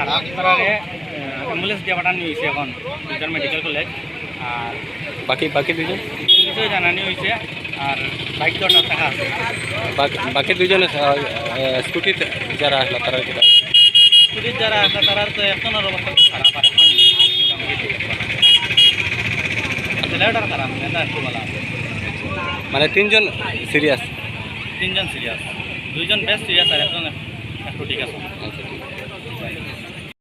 খারাপ তারা অ্যাম্বুলেন্স দিয়ে পাঠানো হয়েছে এখন দুজন মেডিকেল কলেজ। আর বাকি বাকি দুজন কিছুই জানানি হয়েছে। আর বাইক দরটা থাকা আছে। বাকি দুজনে স্কুটিতে যারা আসলো তারা কিনা স্কুটির যারা আসলে তারা তো একজনের অবস্থা খুব খারাপ। আর একজন ছেলেটার খারাপ এটা একটু বলা মানে তিনজন সিরিয়াস। তিনজন সিরিয়াস, দুইজন বেশ সিরিয়াস আর একজন একটু ঠিক আছে। আচ্ছা ঠিক আছে।